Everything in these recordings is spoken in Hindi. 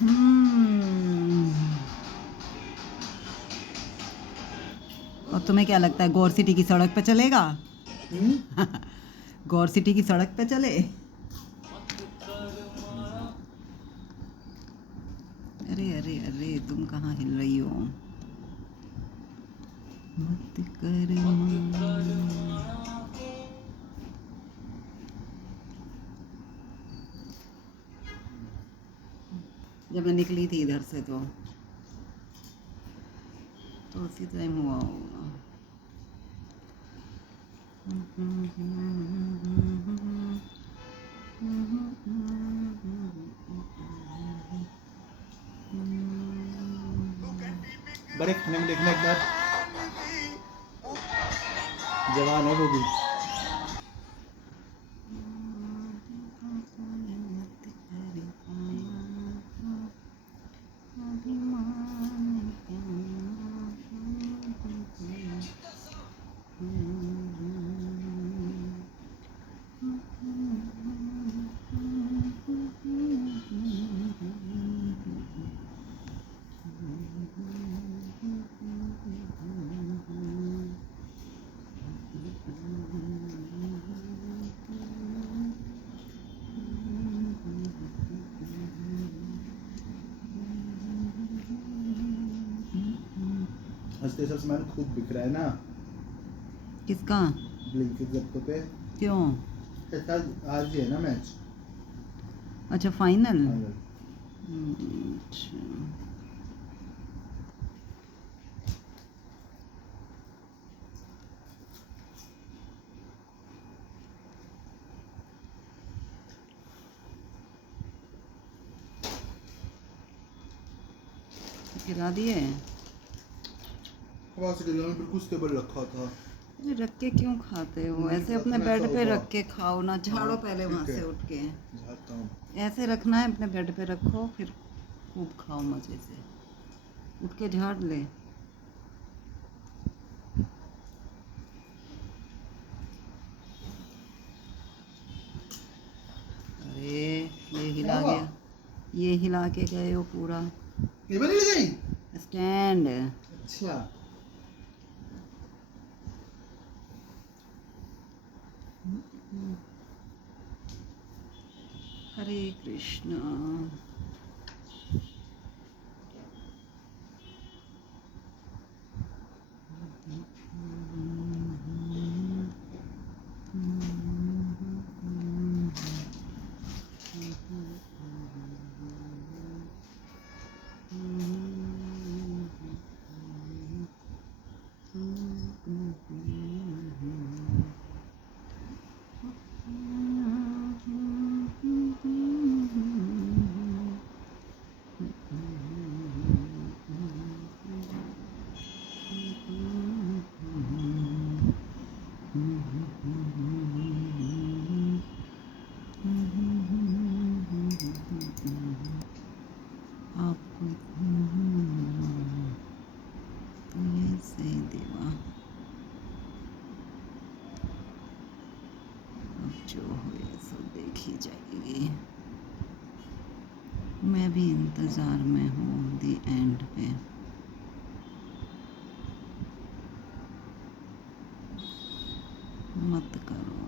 हम्म। और तुम्हें क्या लगता है गौर सिटी की सड़क पे चलेगा? गौर सिटी की सड़क पे चले? अरे अरे अरे, तुम कहाँ हिल रही हो? मत कर जब मैं निकली थी इधर से तो उसी टाइम हुआ होगा। बड़े खाने में देखना एक बार, जवान है वो भी। हंसते सब सामान खूब बिक रहा है ना किसका? ब्लिंकिट ज़ेप्टो पे। क्यों? आज ही है ना मैच। अच्छा, फाइनल। फाइनल। अच्छा। खिला दिए? वहाँ से डिनर में बिल्कुल स्टेबल रखा था। ये रख के क्यों खाते हो? ऐसे अपने रखना बेड पे होगा। रख के खाओ ना, झाड़ो पहले ठीक वहाँ है। से उठ के। झाड़ता हूँ। ऐसे रखना है, अपने बेड पे रखो, फिर खूब खाओ मज़े से। उठ के झाड़ ले। अरे ये हिला क्या हुआ? गया, ये हिला के गए हो पूरा केबल हिल गई? स्टैंड। अच्छा। हरे कृष्णा। आपको ऐसे देवा, अब जो हो सो देखी जाएगी। मैं भी इंतज़ार में हूँ दी एंड पे। मत करो।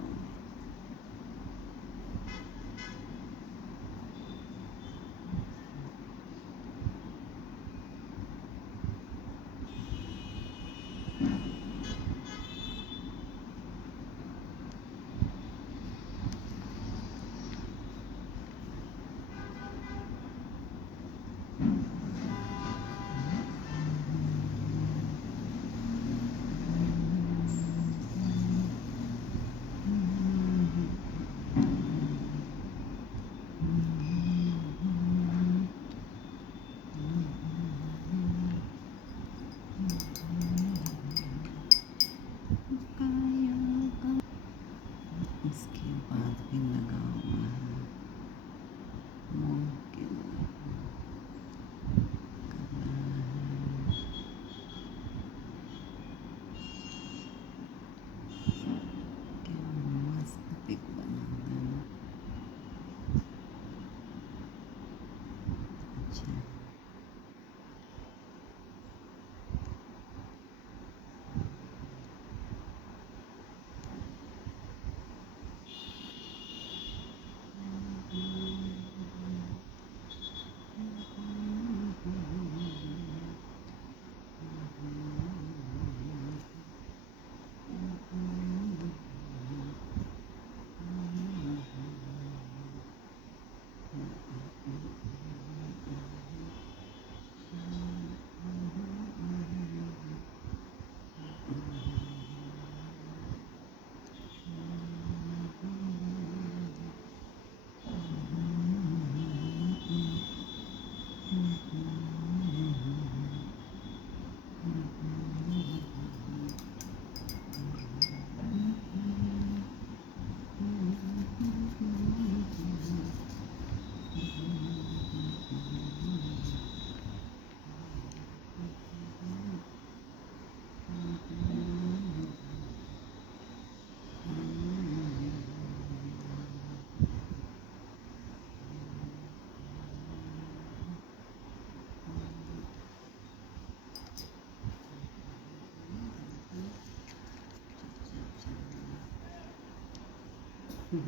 मत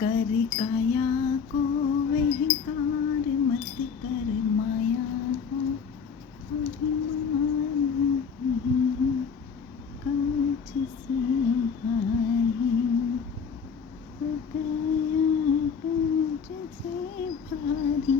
कर काया को वहकार, मत कर माया को अभिमान, कांच से भारी हो गया, कांच से भारी।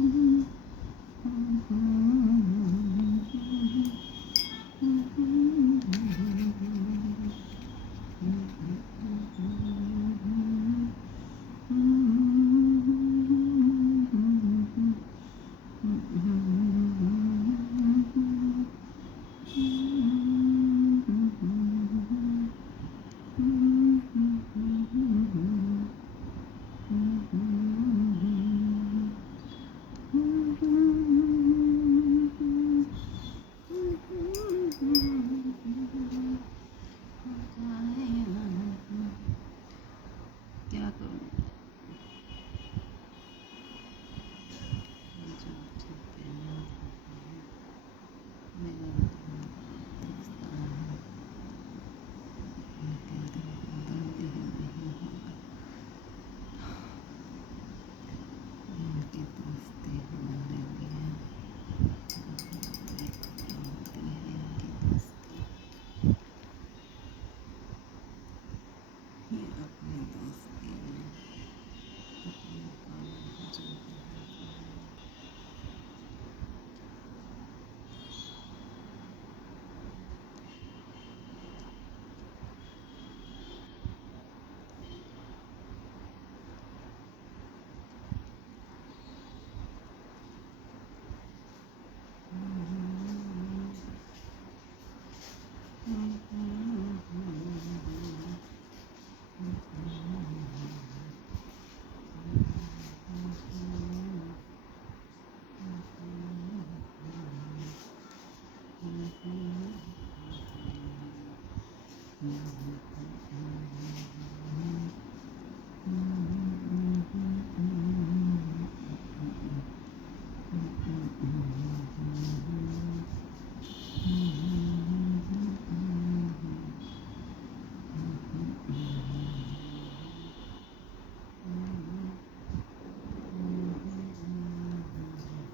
क्या करूँ?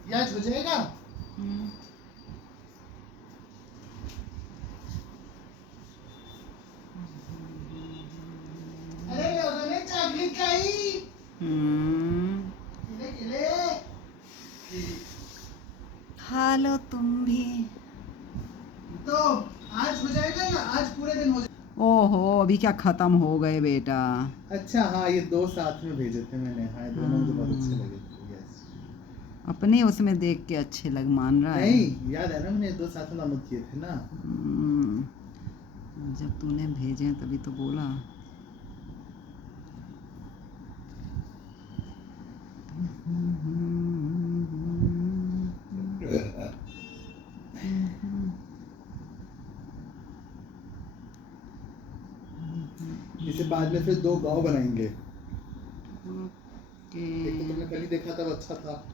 ये आज हो जाएगा। अरे योगने चाबी काई किले किले खा लो तुम भी। तो आज हो जाएगा या आज पूरे दिन हो जाएगा? ओहो, अभी क्या खत्म हो गए बेटा। अच्छा हाँ, ये दो साथ में भेजे थे मैंने। हाँ, ये दोनों मुझे बहुत अच्छे लगे थे। यस। अपने उसमें देख के अच्छे लग मान रहा है। नहीं, याद है ना, मैंने दो साथ में डाउनलोड किए थे ना। जब तूने भेजे तभी तो बोला। इसे बाद में फिर दो गांव बनाएंगे। ओके। एक तो तुमने कल ही देखा था, वो अच्छा था।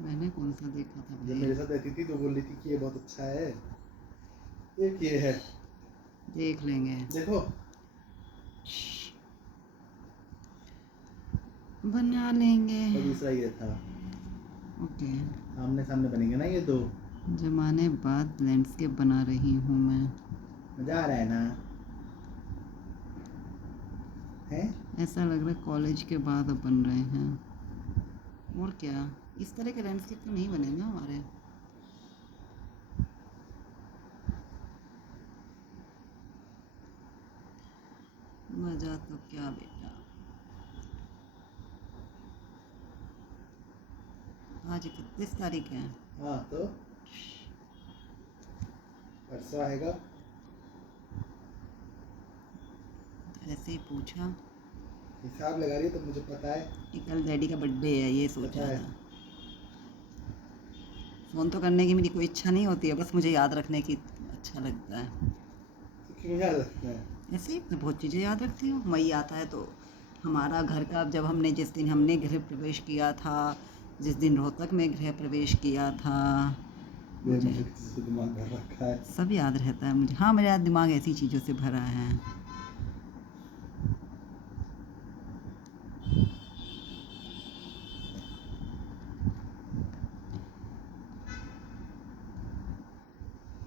मैंने कौन सा देखा था जब मेरे साथ रहती थी तो बोल रही थी कि ये बहुत अच्छा है। एक ये है, देख लेंगे। देखो। बना लेंगे। और दूसरा ये था। ओके। आमने सामने बनेंगे ना ये दो। जमाने बाद लैंडस्केप बना रही हूँ मैं। मजा आ रहा है ना? है? ऐसा लग रहा है कॉलेज के बाद अब बन रहे हैं। और क्या, इस तरह के लैंडस्केप तो नहीं बने ना हमारे। मजा तो क्या बेटा। आज 31 तारीख है। हाँ, तो परसों आएगा। ऐसे ही पूछा हिसाब लगा रही है तो मुझे पता है। कि कल डैडी का बर्थडे है, ये सोचा पता है। था। फ़ोन तो करने की मेरी कोई इच्छा नहीं होती है, बस मुझे याद रखने की अच्छा लगता है। तो क्यों याद रखना है? ऐसे ही मैं बहुत चीज़ें याद रखती हूँ। मई आता है तो हमारा घर का, जब हमने जिस दिन हमने गृह प्रवेश किया था, जिस दिन रोहतक में गृह प्रवेश किया था, ये मुझे किसी से दिमाग भर रखा है। सब याद रहता है मुझे। हाँ, मेरा दिमाग ऐसी चीज़ों से भरा है।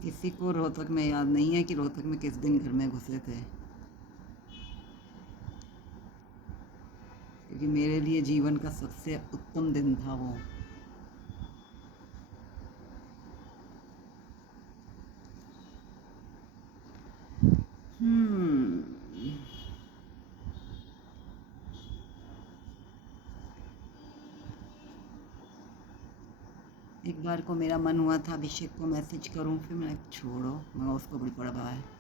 किसी को रोहतक में याद नहीं है कि रोहतक में किस दिन घर में घुसे थे, क्योंकि मेरे लिए जीवन का सबसे उत्तम दिन था वो। हम्म एक बार को मेरा मन हुआ था अभिषेक को मैसेज करूं, फिर मैं छोड़ो, मैं उसको बड़ी पड़वा है।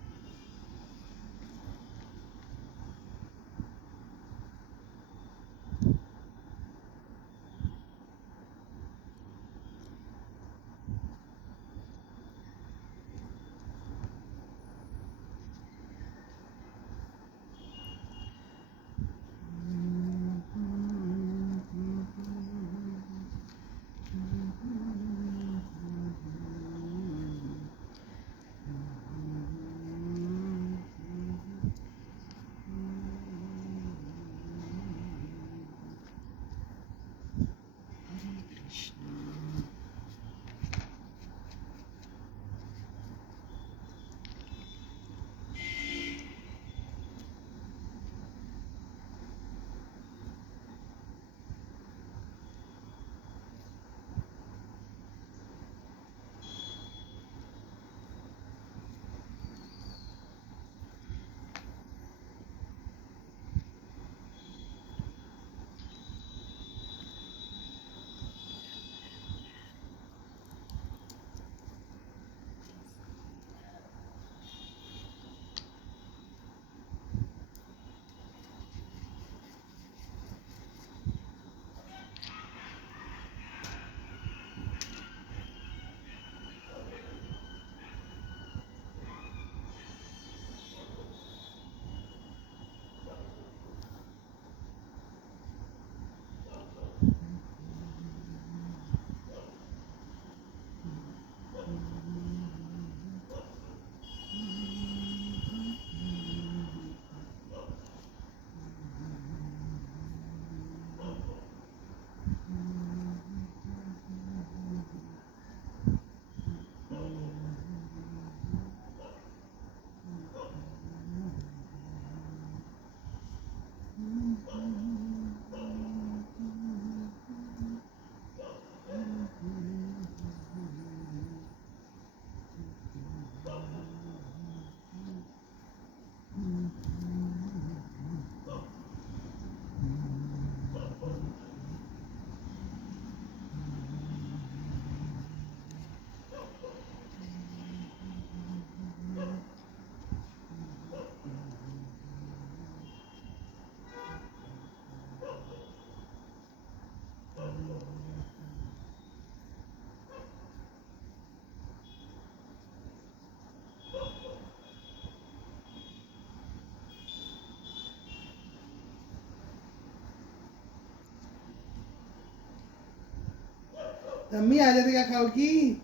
अम्मी आ जाते, क्या खाओगी?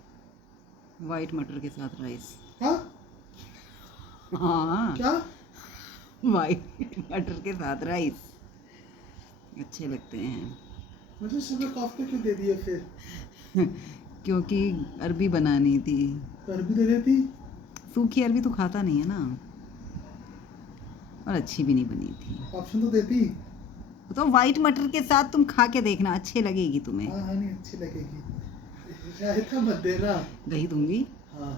वाइट मटर के साथ राइस। हाँ हाँ, क्या? वाइट मटर के साथ राइस अच्छे लगते हैं। मुझे सुबह कोफ्ते क्यों दे दिए फिर? क्योंकि अरबी बनानी थी। तो अरबी दे देती। सूखी अरबी तो खाता नहीं है ना, और अच्छी भी नहीं बनी थी। ऑप्शन तो देती। तो वाइट मटर के साथ तुम खा के देखना, अच्छी लगेगी तुम्हें। हाँ हाँ, नहीं अच्छी लगेगी। रायता मत देना। दही दूंगी। हाँ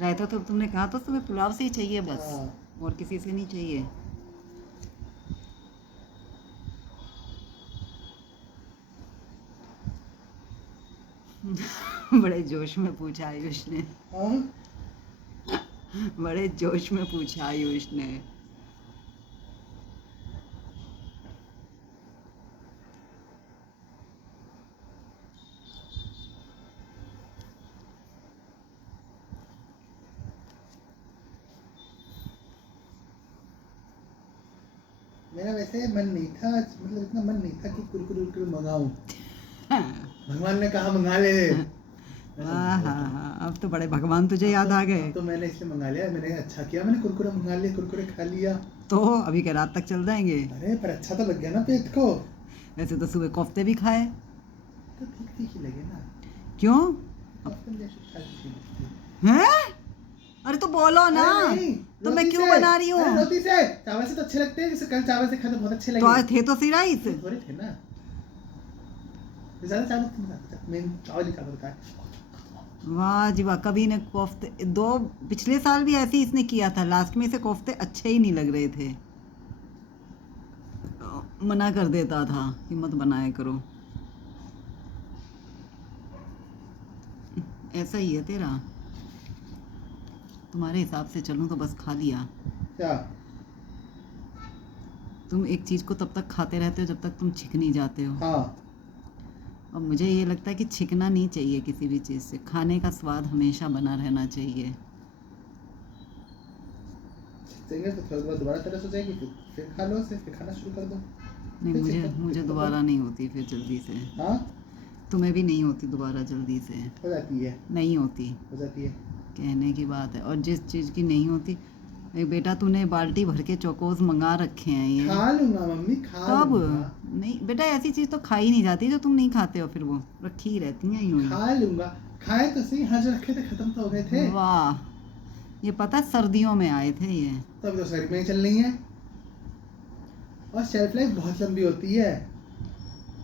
रायता तो तुमने कहा तो तुम्हें पुलाव से ही चाहिए बस, हाँ। और किसी से नहीं चाहिए। बड़े जोश में पूछा आयुष ने, हाँ बड़े जोश में पूछा आयुष ने। मेरा वैसे मन नहीं था, मतलब इतना मन नहीं था कि कुरकुरे उरकुरे मंगाऊं। भगवान ने कहा मंगा ले। मैं तो मंगा लेता हूं। हाँ, अब तो बड़े भगवान तुझे याद आ गए। अब तो मैंने इसलिए मंगा लिया, मैंने कहा, अच्छा किया मैंने कुरकुरे मंगा लिए, कुरकुरे खा लिया। तो अभी क्या रात तक चल जाएंगे? अरे पर अच्छा तो लग गया ना पेट को। वैसे तो सुबह कोफ्ते भी खाए। तो ठीक ठीक ही लगे ना। क्यों? कॉफी जैसे खाती थी लगती। हैं? अरे तो बोलो ना। अरे नहीं, तो मैं रोटी क्यों से। बना रही अरे हूँ? रोटी से चावल से तो अच्छे लगते हैं, जैसे कल चावल से खाए तो बहुत अच्छे तो लगे। आज थे तो सी राइस। थोड़े थे ना, ज्यादा चावल नहीं खाता, मैं चावल ही खाता था। वाह जी वाह, कभी ने कोफ्ते दो, पिछले साल भी ऐसे ही इसने किया था, लास्ट में इसे कोफ्ते अच्छे ही नहीं लग रहे थे, मना कर देता था कि मत बनाया करो। ऐसा ही है तेरा, तुम्हारे हिसाब से चलूं तो बस खा लिया। क्या? तुम एक चीज़ को तब तक खाते रहते हो जब तक तुम छिक नहीं जाते हो। हाँ, और मुझे ये लगता है कि छिकना नहीं चाहिए किसी भी चीज़ से, खाने का स्वाद हमेशा बना रहना चाहिए। चाहिए तो थोड़ी देर दोबारा तरस हो जाएगी, फिर खा लो उसे, फिर खाना शुरू कर दो। नहीं, फिर मुझे छिपको, मुझे फिर दोबारा नहीं होती फिर जल्दी से। हाँ, तुम्हें भी नहीं होती दोबारा जल्दी से? हो जाती है, नहीं होती, हो जाती है। कहने की बात है। और जिस चीज़ की नहीं होती, एक बेटा तूने बाल्टी भर के चोकोज मंगा रखे हैं ये। खा लूंगा मम्मी, खा कब? लूंगा। नहीं बेटा, ऐसी चीज़ तो खाई नहीं जाती जो तुम नहीं खाते हो, फिर वो रखी ही रहती हैं यूं ही। खा लूंगा, खाए तो सही, हाँ जो रखे थे खत्म तो हो गए थे। वाह, ये पता है सर्दियों में आए थे ये। तो अभी तो शरीर में ही चल रही है, और शेल्फ लाइफ बहुत लंबी होती है,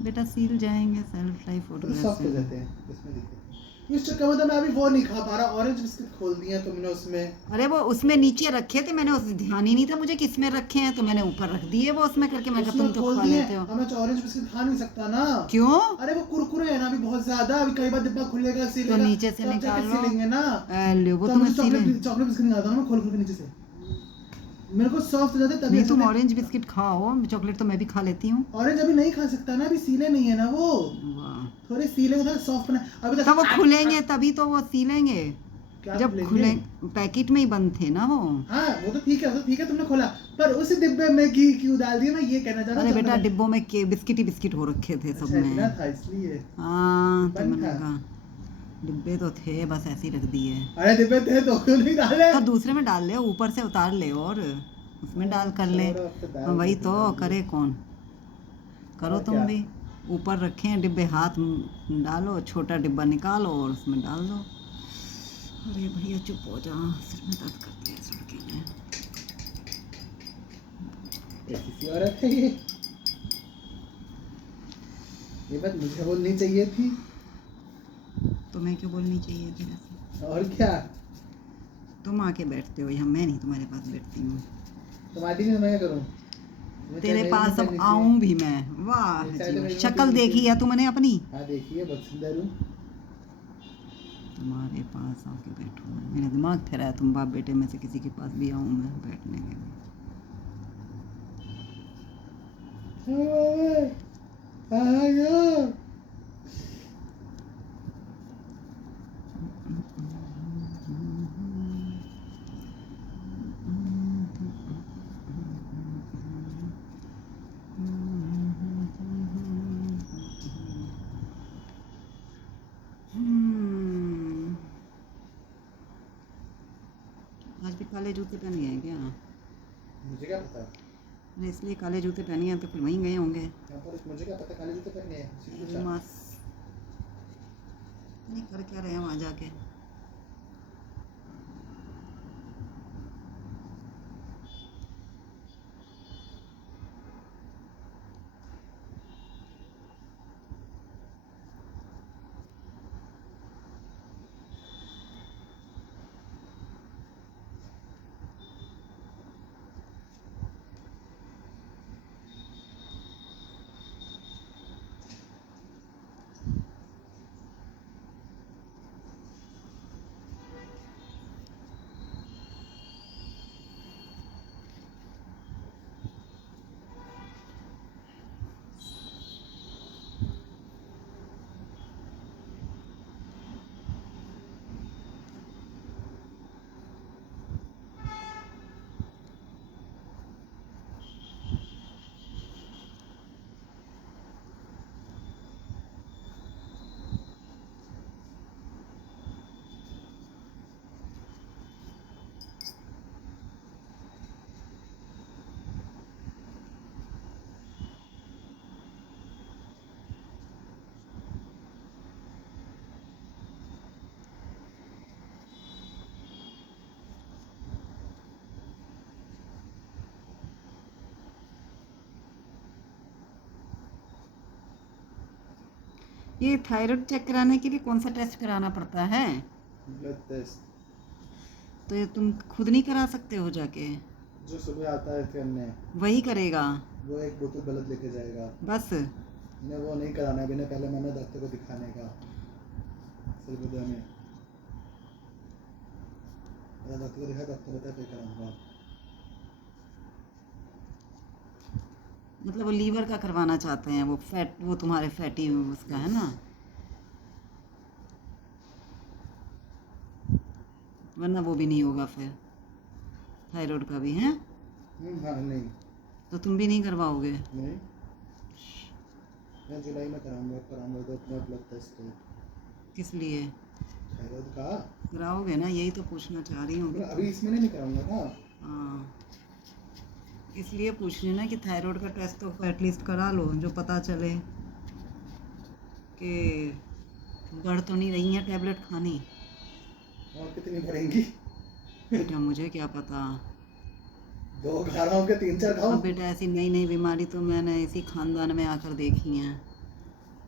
बेटा सील जाएंगे, सेल्फ लाइफ तो सॉफ्ट हो वैसे। जाते हैं, इसमें दिक्कत है। इस चक्कर में तो मैं अभी वो नहीं खा पा रहा, ऑरेंज बिस्किट खोल दिए हैं तुमने उसमें। अरे वो उसमें नीचे रखे थे, मैंने उस ध्यान ही नहीं था मुझे किसमें रखे हैं, तो मैंने ऊपर रख दिए वो उसमें करके। मैं कहा तुम उसमें तो खोल खा दिए, लेते हो। अब मैं ऑरेंज बिस्किट खा नहीं सकता ना। क्यों? अरे वो कुरकुरे है ना अभी बहुत ज्यादा, अभी कई बार डिब्बा खुलेगा तो सीलेगा, नीचे से तब जाके निकालो। सीलेंगे ना। वो तो तुम्हें मुझे सीले। चॉकलेट बिस्किट निकालता हूँ ना मैं, खोल खोल के नीचे से, मेरे को सॉफ्ट हो जाते हैं, तभी नहीं, अच्छा तुम लगता है। ऑरेंज बिस्किट खाओ, चॉकलेट तो मैं भी खा लेती हूँ। ऑरेंज अभी नहीं खा सकता ना, अभी सीले नहीं है ना वो, वाह, थोड़े सीले थोड़ा सॉफ्ट बना अभी तब तक। वो खुलेंगे तभी तो वो सीलेंगे। क्या जब खुलेंगे? खुले पैकेट में ही बंद थे ना वो। हाँ वो तो ठीक है, वो तो ठीक है, तुमने खोला, पर उस डिब्बे में घी क्यों डाल दिया, मैं ये कहना चाह रहा अरे हूँ। बेटा, डिब्बों में के बिस्किट ही बिस्किट हो रखे थे सब अच्छा इतना में। था इसलिए। हाँ, तो बंद मैंने था। कहा डिब्बे तो थे, बस ऐसे ही रख दिए। अरे डिब्बे थे तो क्यों नहीं डाले? तो दूसरे में डाल ले, ऊपर से उतार ले और उसमें डाल कर ले। छोड़ो, अब तो डाल हाँ वही दिए, तो, डाल दिए। करे कौन? करो और तुम क्या? भी। ऊपर रखे हैं डिब्बे, हाथ में डालो, छोटा डिब्बा निकालो और उसमें डाल दो। अरे भैया चुप हो जा, सिर में दर्द करती है सड़के में। कैसी सी औरत है ये बात मुझे बोलनी चाहिए थी। तुम्हें क्यों बोलनी चाहिए थी वैसे? और क्या? तुम आके बैठते हो यहाँ, मैं नहीं तुम्हारे पास बैठती हूँ। तुम आती नहीं तो मैं क्या करूँ? तेरे पास अब आऊँ भी मैं? वाह मेरी चाय जी तो वाह, मेरी शक्ल मुंह पे देखी है तुमने अपनी? हाँ देखिए, बहुत सुंदर हूँ। तुम्हारे पास आके बैठूँ मैं? मेरा दिमाग फिरा है, तुम बाप बेटे में से किसी के पास भी आऊँ मैं बैठने के लिए? आज भी काले जूते पहने हैं क्या? मुझे क्या पता, अरे इसलिए काले जूते पहने हैं तो फिर वहीं गए होंगे। यहाँ पर मुझे क्या पता काले जूते पहने हैं, सिर्फ पूछा। मस्त। नहीं कर क्या रहे हैं वहाँ जाके? ये थायराइड चेक कराने के लिए कौन सा टेस्ट कराना पड़ता है? ब्लड टेस्ट तो ये तुम खुद नहीं करा सकते हो जाके? जो सुबह आता है करने, वही करेगा वो एक बोतल ब्लड लेके जाएगा। बस। इन्हें वो नहीं कराना है, बिना पहले मैंने डॉक्टर को दिखाने का सिलबुदा में। डॉक्टर को दिखा, डॉक्टर बता फिर कराऊंगा। मतलब वो लीवर का करवाना चाहते हैं, वो फैट, वो तुम्हारे फैटी उसका है ना, वरना वो भी नहीं होगा फिर, थायराइड का भी है। हाँ नहीं, तो तुम भी नहीं करवाओगे? नहीं, मैं जुलाई में कराऊंगा तो अपना ब्लड टेस्ट है। किस लिए थायराइड का कराओगे ना? यही तो पूछना चाह रही हूँ। अभी इसमें नहीं कराऊंगा ना। हाँ, इसलिए पूछ रही हूँ ना कि थायराइड का टेस्ट तो एटलीस्ट करा लो, जो पता चले कि बढ़ तो नहीं रही है टैबलेट खानी। और कितनी बढ़ेंगी? बेटा मुझे क्या पता। 2 खा रहा हूँ कि 3-4 खाऊं? अब बेटा ऐसी नई नई बीमारी तो मैंने इसी खानदान में आकर देखी हैं।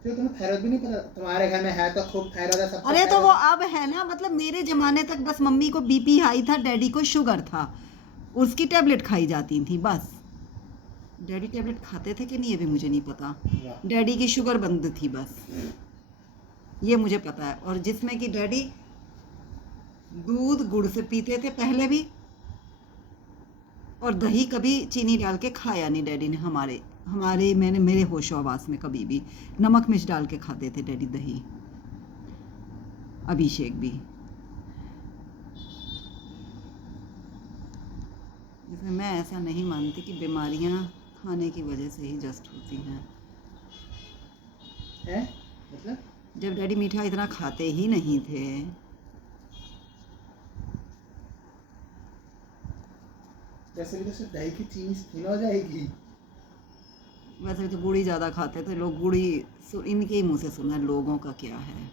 तो तुम्हें थायराइड भी नहीं पता? तुम्हारे घर में है तो खूब थायराइड है सब। अरे तो वो अब है ना, मतलब मेरे जमाने तक बस मम्मी को बीपी हाई था, डैडी को शुगर था, उसकी टैबलेट खाई जाती थी बस। डैडी टैबलेट खाते थे कि नहीं ये भी मुझे नहीं पता। डैडी की शुगर बंद थी बस, ये मुझे पता है। और जिसमें कि डैडी दूध गुड़ से पीते थे पहले भी, और दही कभी चीनी डाल के खाया नहीं डैडी ने। हमारे मेरे होशो आवास में कभी भी नमक मिर्च डाल के खाते थे डैडी दही, अभिषेक भी। इसमें मैं ऐसा नहीं मानती कि बीमारियां खाने की वजह से ही जस्ट होती हैं। मतलब जब डैडी मीठा इतना खाते ही नहीं थे, जैसे भी तो दही की चीनी से थी हो जाएगी। वैसे तो गुड़ ही ज़्यादा खाते थे लोग। गुड़ ही इनके ही मुँह से सुना है लोगों का क्या है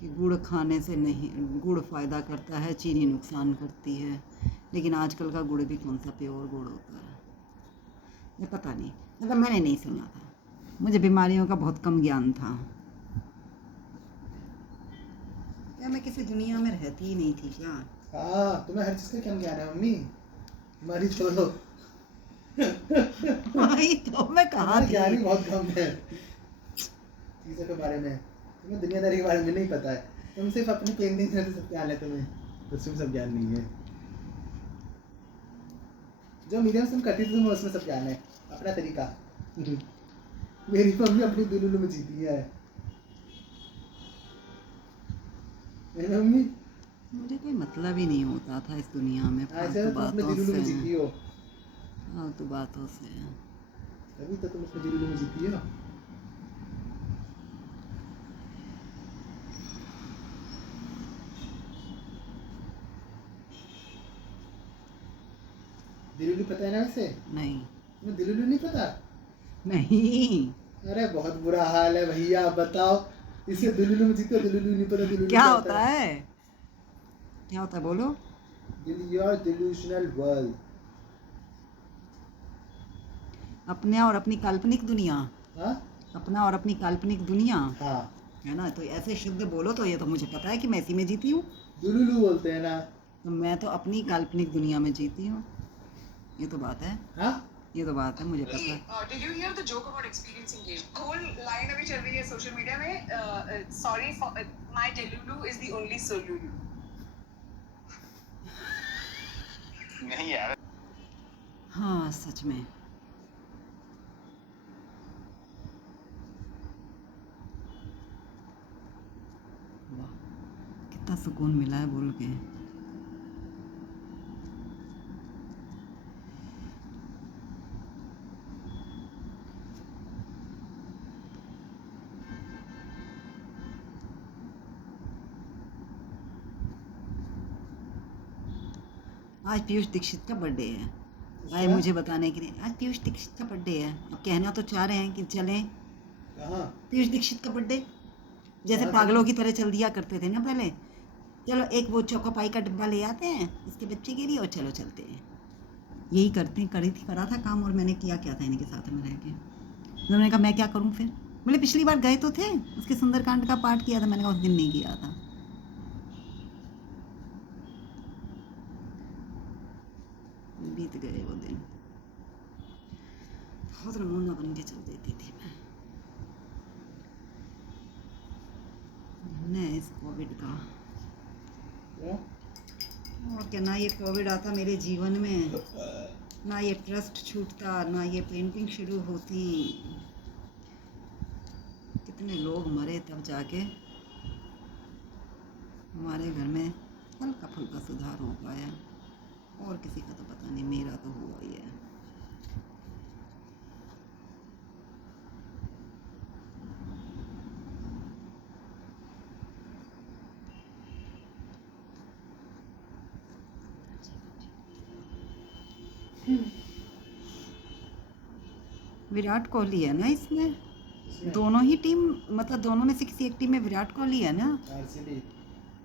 कि गुड़ खाने से नहीं, गुड़ फ़ायदा करता है, चीनी नुकसान करती है। लेकिन आजकल का गुड़ भी कौन सा प्योर गुड़ होता है ये पता नहीं, मतलब मैंने नहीं सुना था। मुझे बीमारियों का बहुत कम ज्ञान था। क्या मैं किसी दुनिया में रहती ही नहीं थी क्या? हाँ, तुम्हें हर चीज़ का क्या ज्ञान है मम्मी? हमारी छोड़ो। वही तो मैं कहा थी, ज्ञान ही बहुत कम है चीज़ों के बारे में। तुम्हें दुनियादारी के बारे में नहीं पता है। तुम सिर्फ अपनी पेंटिंग से सब ज्ञान है तुम्हें, उसमें सब ज्ञान नहीं है। जो मीडियम तुम करती थी तुम्हें उसमें सब ज्ञान है, अपना तरीका। मेरी मम्मी अपनी दुलुलु में जीती है। मेरी मम्मी मुझे कोई मतलब ही नहीं होता था इस दुनिया में फालतू तुम अपने बातों दिलुलु में से। जीती हो। फालतू बातों से। तभी तो तुम अपने दिलुलु में जीती हो। दिलुलु पता है ना वैसे? नहीं। तुम्हें दिलुलु नहीं पता? नहीं। अरे बहुत बुरा हाल है भैया, बताओ। इसे दिलुलु में जीते हो, दिलुलु नहीं पता। दिलुलु क्या होता है? क्या होता है बोलो? Your delusional world. अपने और अपनी काल्पनिक दुनिया। हाँ? अपना और अपनी काल्पनिक दुनिया हाँ। है ना, तो ऐसे शुद्ध बोलो तो ये तो मुझे पता है कि मैं इसी में जीती हूँ। दिलुलु बोलते हैं ना। तो मैं तो अपनी काल्पनिक दुनिया में जीती हूँ, ये तो बात है। हाँ? ये तो बात है, मुझे पता है। Did you hear the joke about experiencing game? Whole line अभी चल रही है सोशल मीडिया में, sorry for my delulu is the only solulu. नहीं यार। हाँ सच में। वाह, कितना सुकून मिला है बोल के। आज पीयूष दीक्षित का बर्थडे है, आए मुझे बताने के लिए आज पीयूष दीक्षित का बर्थडे है। अब कहना तो चाह रहे हैं कि चलें पीयूष दीक्षित का बर्थडे, जैसे पागलों की तरह चल दिया करते थे ना पहले। चलो एक वो चौकोपाई का डिब्बा ले आते हैं इसके बच्चे के लिए और चलो चलते हैं। यही करा था काम। और मैंने किया क्या था इनके साथ में रह के। उन्होंने कहा मैं क्या करूँ फिर, बोले पिछली बार गए तो थे, उसके सुंदरकांड का पाठ किया था। मैंने कहा उस दिन नहीं किया था। बीत गए वो दिन। बहुत नमूना बन के चल देती थी मैं। हमने इस कोविड का क्यों? और क्या, ना ये कोविड आता मेरे जीवन में, ना ये ट्रस्ट छूटता, ना ये पेंटिंग शुरू होती। कितने लोग मरे तब जाके हमारे घर में हल्का फुल्का सुधार हो पाया। और किसी का तो पता नहीं, मेरा तो हुआ ही है। विराट कोहली है ना इसमें? इसमें दोनों ही टीम, मतलब दोनों में से किसी एक टीम में विराट कोहली है ना? आरसीबी।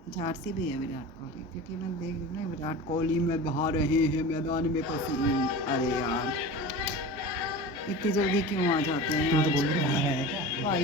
झारसी भी है विराट कोहली, क्योंकि मैं देख रही हूँ विराट कोहली में बहा रहे हैं मैदान में पसीने। अरे यार इतनी जल्दी क्यों आ जाते हैं? तुम तो बोल रहे हो, वहाँ है क्या? भाई